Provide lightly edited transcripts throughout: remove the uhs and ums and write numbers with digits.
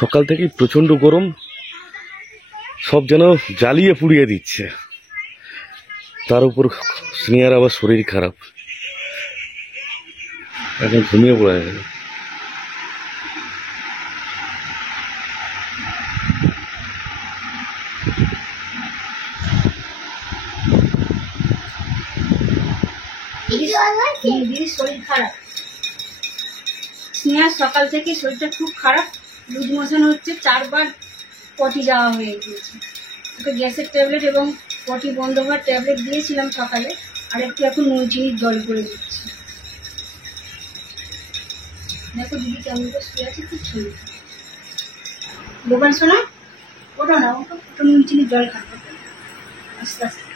সকাল থেকেই প্রচন্ড গরম, সব যেন জ্বালিয়ে পুড়িয়ে দিচ্ছে। তার উপর স্নেহার আবার শরীর খারাপ, এখন ঘুমিয়ে পড়ে গেছে। শরীর খারাপ, স্নেহার সকাল থেকে শরীরটা খুব খারাপ, লুজ মোশন হচ্ছে, 4 বার পটি যাওয়া হয়ে গিয়েছে। ওকে গ্যাসের ট্যাবলেট এবং পটি বন্ধ হওয়ার ট্যাবলেট দিয়েছিলাম সকালে, আর একটু এখন নুন চিনির জল করে দিচ্ছি। দেখো দিদি কেমন করে শুয়ে আছে, খুব শরীর গোপাল সোনা, ওটা না, ওটা নুন চিনির জল খাবে আস্তে আস্তে।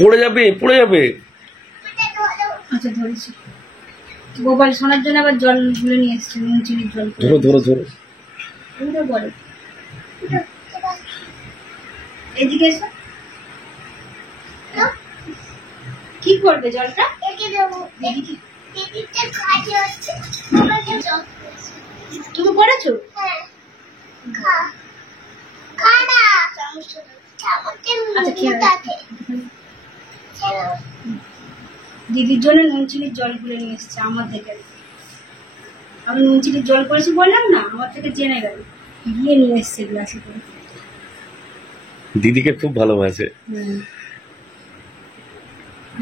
পড়ে যাবে, পড়ে যাবে। আচ্ছা ধরেছি। গোপাল সোনার জন্য আবার জল গুলে নিয়ে এসছে, নুন চিনির জল। ধরো ধরো ধরো, বলে এদিকে এসো। কি করবে জলটা? তুমি করেছো? দিদির জন্য নুন চিনির জল গুলে নিয়ে এসছে আমার থেকে। আমি নুন চিনির জল করেছি বললাম না, আমার থেকে জেনে গেল, গিয়ে নিয়ে এসছে গ্লাসে করে। দিদিকে খুব ভালোবাসে।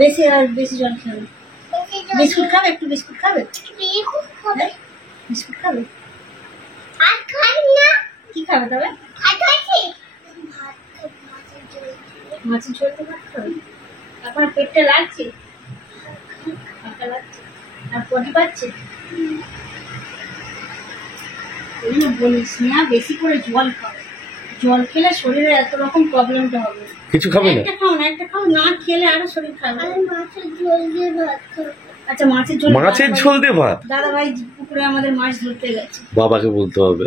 বেশি আর বেশি জল খাবে। বিস্কুট খাবে? একটু বিস্কুট খাবে? বিস্কুট খাবে? কি খাবে তবে? মাছের ঝোল তো ভাত খাবে। এখন পেটটা লাগছে, আর পটি পাচ্ছে। ওই জন্য বলি স্নেহা বেশি করে জল খাবে, জল খেলে শরীরে এত রকম প্রবলেমটা হবে। কিছু খাবে না? একটা খাও না, একটা খাও না, খেলে আরো শরীর খারাপ। মাছের ঝোল দিয়ে ভাত খাবে। আচ্ছা মাছের ঝোল, মাছের ঝোল দিয়ে ভাত? দাদা ভাই পুকুরে আমাদের মাছ ধরতে গেছে, বাবাকে বলতে হবে।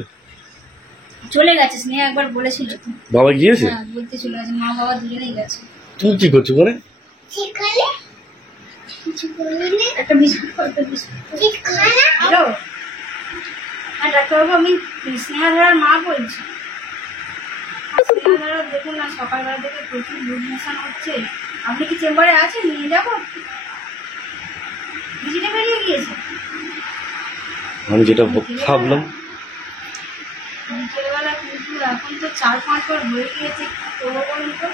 চলে গেছে, স্নেহা একবার বলেছিল। বাবা গিয়েছে? হ্যাঁ বলতে চলে গেছে, মা বাবা দুজনেই গেছে। তুমি কি করছো করে? একটা বিস্কুট খাবে, বিস্কুট হ্যালো। হ্যাঁ ডাক্তারবাবু, আমি স্নেহাধারার মা বলছি। স্নেহাধারা দেখুন না, সকালবেলা থেকে প্রচুর লুজ মোশন হচ্ছে। আপনি কি চেম্বারে আছেন? নিয়ে যাবো? ভিজিটে বেরিয়ে গিয়েছে? আমি যেটা ভাবলাম, বিকেলবেলা, কিন্তু এখন তো 4-5 বার হয়ে গিয়েছে, কি করবো বলুন তো?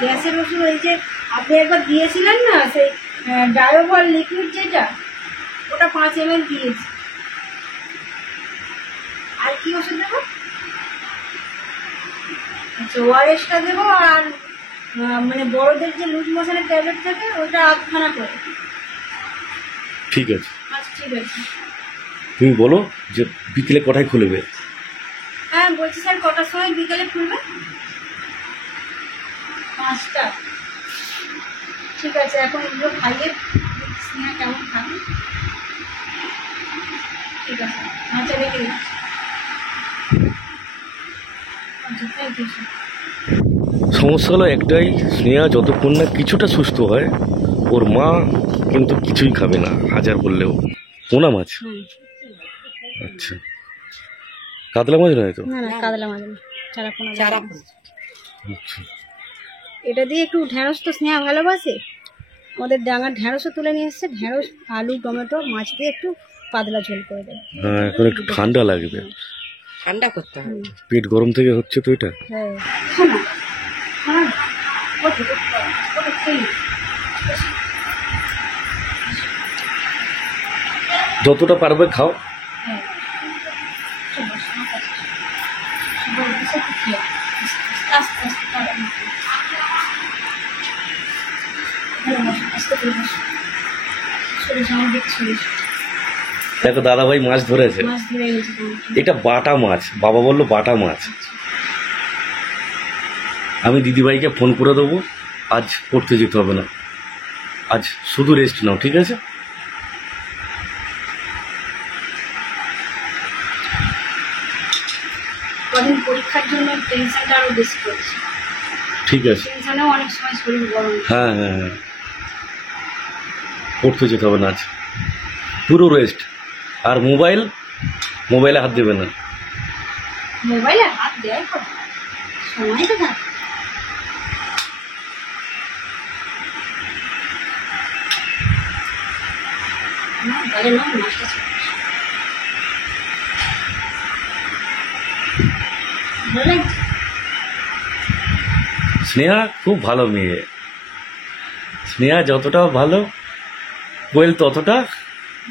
গ্যাসের ওষুধ ওই যে আপনি একবার দিয়েছিলেন না, সেই ডায়োবল লিকুইড যেটা, ওটা 5 ml দিয়েছি। আর কি ওষুধ দেবো? আচ্ছা ওআরএসটা দেবো, আর মানে বড়দের যে লুজ মোশনের ট্যাবলেট থাকে ওটা 8খানা করে। ঠিক আছে। আচ্ছা ঠিক আছে। তুমি বলো যে বিকেলে কটায় খুলবে? হ্যাঁ বলছি স্যার, কটার সময় বিকেলে খুলবে? 5টা। ঠিক আছে, এখন এগুলো খাইয়ে স্নেহা কেমন খাবে। ঠিক আছে, আচ্ছা রেখে দিচ্ছি। আচ্ছা থ্যাংক ইউ স্যার। সমস্যা হলো একটাই, স্নেহা যতক্ষণ না কিছুটা সুস্থ হয়, ওর মা কিন্তু কিছুই খাবে না হাজার বললেও। পোনা মাছ? আচ্ছা, কাতলা মাছ নয় তো? না না কাতলা মাছ না, চারাপোনা। আচ্ছা, এটা দিয়ে একটু ঢেঁড়স, তো স্নেহা ভালোবাসে, আমাদের ডাঙার ঢেঁড়সও তুলে নিয়ে এসছে। ঢেঁড়স, আলু, টমেটো, মাছ দিয়ে একটু পাতলা ঝোল করে দেয়। হ্যাঁ এখন একটু ঠান্ডা লাগবে, ঠান্ডা করতে হবে। পেট গরম থেকে হচ্ছে তো এটা। হ্যাঁ হ্যাঁ, যতটা পারবে খাও। দেখো দাদা ভাই মাছ ধরেছে, এটা বাটা মাছ, বাবা বললো বাটা মাছ। আমি দিদিভাইকে ফোন করে দেবো, আজ পড়তে যেতে হবে না, আজ শুধু রেস্ট নাও, ঠিক আছে? কদিন পরীক্ষার জন্য টেনশনটা আরো বেশি করছে। ঠিক আছে। টেনশনেও অনেক সময় শরীর গরম। হ্যাঁ হ্যাঁ হ্যাঁ, পড়তে যেতে হবে না আজ, পুরো রেস্ট। আর মোবাইলে হাত দেবে না। মোবাইলে হাত দেয় কত? সময় তো থাকে। না ঘরে না মাস্টার ভালো লাগছে। স্নেহা খুব ভালো মেয়ে। স্নেহা যতটা ভালো, কোয়েল ততটা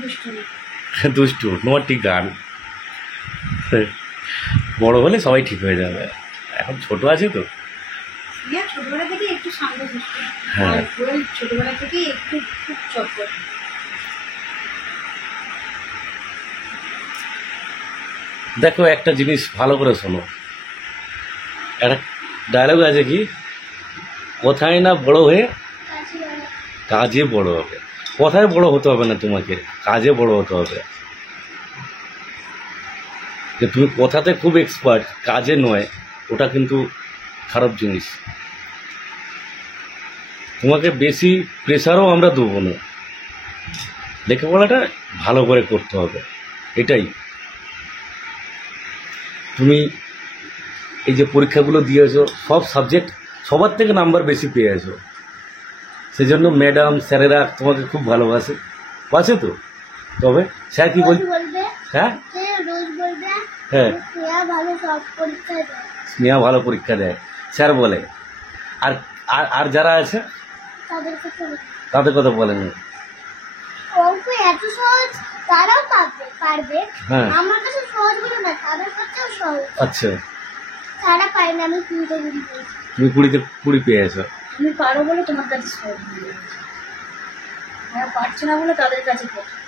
দুষ্টু না। দুষ্টু, নটি গান। বড় হলে সবাই ঠিক হয়ে যাবে, এখন ছোট আছে তো। স্নেহা ছোটবেলা থেকে একটু শান্ত শিষ্ট, হ্যাঁ। আর কোয়েল ছোটবেলা থেকে একটু খুব চটপট। দেখো একটা জিনিস ভালো করে শোনো, একটা ডায়লগ আছে কি, কোথায় না বড় হয়ে কাজে বড় হবে। কথায় বড় হতে হবে না তোমাকে, কাজে বড় হতে হবে। যে তুমি কথাতে খুব এক্সপার্ট, কাজে নয়, ওটা কিন্তু খারাপ জিনিস। তোমাকে বেশি প্রেশারও আমরা দেবো না, লেখাপড়াটা ভালো করে করতে হবে, এটাই। তুমি এই যে পরীক্ষাগুলো দিয়েছো, সব সাবজেক্ট সবার থেকে নাম্বার বেশি পেয়েছো, সেজন্য ম্যাডাম স্যারেরা তোমাকে খুব ভালোবাসে, বাসে তো। তবে স্যার কি বল, বলবে হ্যাঁ যে রোজ বলবে হ্যাঁ, স্নেহা ভালো সব পরীক্ষা দেয়, স্নেহা ভালো পরীক্ষা দেয়, স্যার বলে। আর আর আর যারা আছে তাদের কাছে বলবে। তাদের কথা বলেন না। অঙ্ক এত সহজ তারাও পারবে। হ্যাঁ। আমার কাছে সহজ বলে না, তাদের কাছেও সহজ। আচ্ছা, তারা পায় না, আমি 20 পেয়েছি। তুমি 20 পেয়েছো। তুমি পারো বলে তোমার কাছে সহজ মনে হচ্ছে, আর পারছো না বলে তাদের কাছে কঠিন।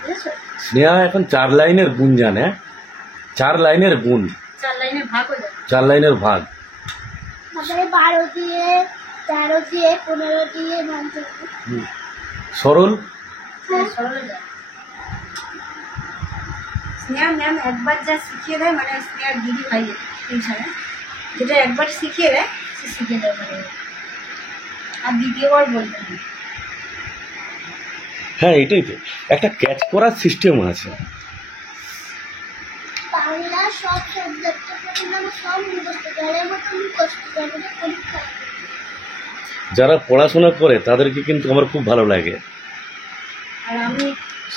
বুঝেছো? স্নেহা এখন 4 লাইনের গুণ জানে, হ্যাঁ? 4 লাইনের গুণ, 4 লাইনে ভাগ হয়ে যাবে। 4 লাইনের ভাগ। তারপরে 12 দিয়ে 13 দিয়ে 15 দিয়ে 9 সরল, সরলে যায়। স্নেহা ম্যাম একবার যা শিখিয়ে দেয়, মানে স্নেহার দিদি ভাই টিউশনে যেটা একবার শিখিয়ে দেয়, সে শিখে দেয় মানে, আর দ্বিতীয়বার বলতে না। হ্যাঁ এটাই তো, একটা ক্যাচ করার সিস্টেম আছে। বাংলা সব সাবজেক্টের প্রতি নাম সব মুখস্থ করে, মতো মুখস্থ করে পরীক্ষা। যারা পড়াশোনা করে তাদেরকে কিন্তু আমার খুব ভালো লাগে। আর আমি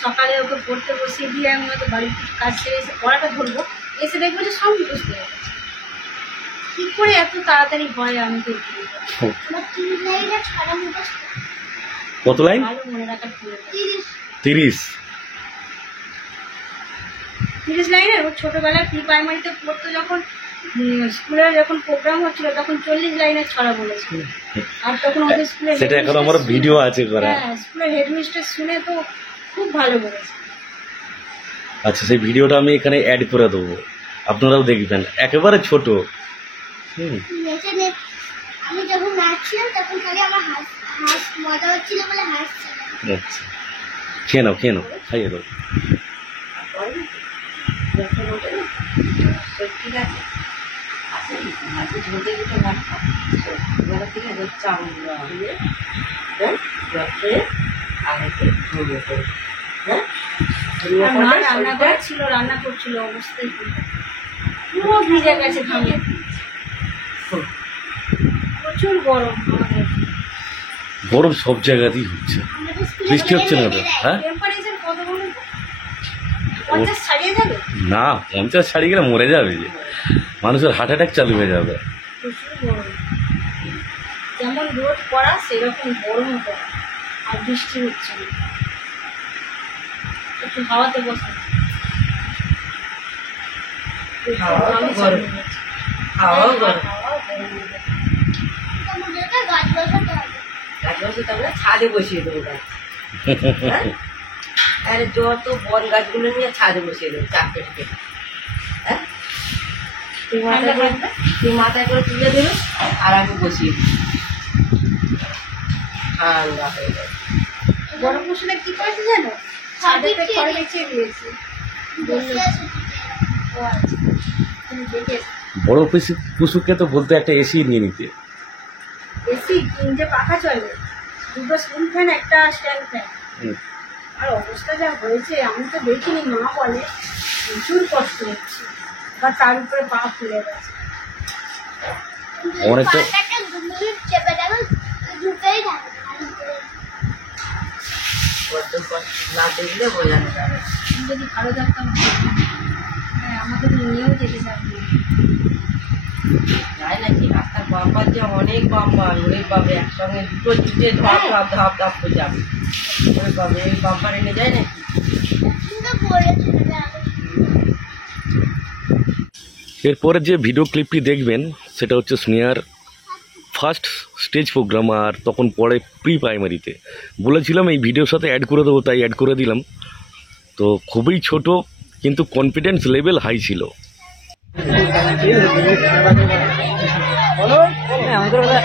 সকালে ওকে পড়তে বসিয়ে দিয়ে আমি হয়তো বাড়ির কিছু কাজ সেরে এসে পড়াটা ধরবো, এসে দেখবো যে সব মুখস্থ হয়ে গেছে। কি করে এত তাড়াতাড়ি হয় আমি তো বুঝতে পারি না। আমার 3 লাইনে 6টা মুখস্থ। কত লাইন? ভালো মনে রাখার ছিল। 30 30 লাইনের। ও ছোটবেলায় প্রি প্রাইমারিতে পড়তো যখন, স্কুলে যখন প্রোগ্রাম হচ্ছিল তখন 40 লাইনের ছড়া বলেছিল। আর তখন ওদের স্কুলে সেটা এখন আমার ভিডিও আছে করা। হ্যাঁ, স্কুলের হেডমিস্টার শুনে তো খুব ভালো বলেছে। আচ্ছা, সেই ভিডিওটা আমি এখানে অ্যাড করে দেবো, আপনারাও দেখবেন, একেবারে ছোট। নেচে নে, আমি যখন নাচছিলাম তখন খালি আমার হাস মজা হচ্ছিল বলে হাসছিলাম। আচ্ছা, খেয়ে নাও খাইয়ে দাও। ঠিক আছে, আচ্ছা আচ্ছা, ঝোঁটে দুটো ভাত খাও। এবার থেকে চাউল দিয়ে, হ্যাঁ, জল খেয়ে আগে ধরিয়ে পড়ে, হ্যাঁ, আর মা রান্না করা ছিল, রান্না করছিল, অবস্থায় পুরো ভিজে গেছে ঘামে। প্রচুর গরম আমাদের। গরম সব জায়গাতেই হচ্ছে, আমাদের স্কুলে বৃষ্টি হচ্ছে না তো? হ্যাঁ টেম্পারেচার কত বলুন তো? 50 ছাড়িয়ে যাবে? না, 50 ছাড়িয়ে গেলে মরে যাবে, যে মানুষের হার্ট অ্যাটাক চালু হয়ে যাবে। প্রচুর গরম। যেমন রোদ পড়া সেরকম গরম পড়া, আর বৃষ্টি হচ্ছে না। একটু হাওয়াতে বসে। হাওয়াও তো গরম। হাওয়াও গরম। হাওয়াও গরম। আমাদেরকে গাছ বসাতে হবে। গাছ বসে তারপরে ছাদে বসিয়ে দেবো গাছ, হ্যাঁ? আরে যত বন গাছগুলো নিয়ে ছাদে বসিয়ে দেবো, চারটে থেকে, হ্যাঁ, তুই মাথায় করে তুলে দেবে আর আমি বসিয়ে দিই, ঠান্ডা হয়ে যাবে। গরম মশলা কি করেছে জানো? ছাদেতে খড় বিছিয়ে দিয়েছে। বসে আছে। ও আচ্ছা, তুমি দেখে এসো। বড় পশুকে তো বলতে একটা এসি নিয়ে নিতে, এসি 3টে পাখা চলে, 2টো সিলিং ফ্যান, একটা স্ট্যান্ড ফ্যান। হুম। আর অবস্থা যা হয়েছে আমি তো দেখিনি, মা বলে প্রচুর কষ্ট হচ্ছে, বা তার উপরে পা ফুলে গেছে। অনেক তো পাটাটা ঘুমিয়ে চেপে দেবো, ঢুকেই থাকে খালি করে। বড্ড কষ্ট না দেখলে বোঝানো যাবে না। আমি যদি ভালো থাকতাম, হ্যাঁ আমাকে তো নিয়েও যেতে চাইবে। যায় নাকি রাস্তার বাম্পার যে অনেক বাম্পার, ওরে বাবা একসঙ্গে দুটো জিটে ধাপ ধাপ ধাপ ধাপ করে যাবে, ওরে বাবা এই বাম্পার এনে যায় নাকি। কিন্তু পড়েছে যাবে। এরপরে যে ভিডিও ক্লিপটি দেখবেন সেটা হচ্ছে স্নেহার ফার্স্ট স্টেজ প্রোগ্রাম, আর তখন পড়ে প্রি প্রাইমারিতে। বলেছিলাম এই ভিডিওর সাথে অ্যাড করে দেবো, তাই অ্যাড করে দিলাম। তো খুবই ছোট, কিন্তু কনফিডেন্স লেভেল হাই ছিল। নমস্কার বন্ধুরা,